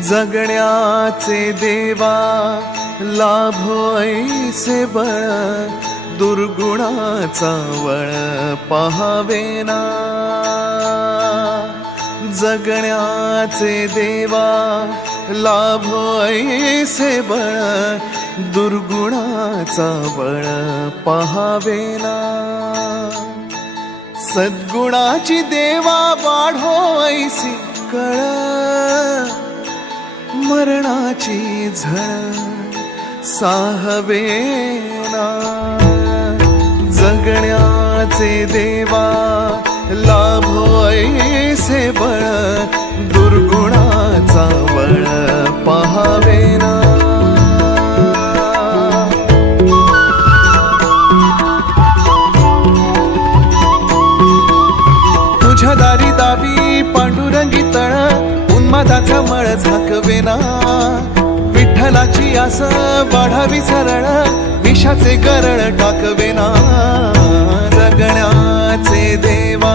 जगण्याचे देवा लाभो ऐसे बळ, दुर्गुणाचा वळ पहावेना। जगण्याचे देवा लाभो ऐसे बळ, दुर्गुणाचा बळ पहावेना। सद्गुणाची देवा वाढो ऐसी कळ, मरणाची झळ साहवेना। जगण्याचे देवा लाभो ऐसे बळ, दुर्गुणाचा बळ पहावेना। तुझ्या दारी दावी पांडुरंगी तळ, उन्मादाचा मळ झाकवेना। विठ्ठलाची आस वाढावी सरळ, विषाचे गरळ टाकवेना। जगण्याचे देवा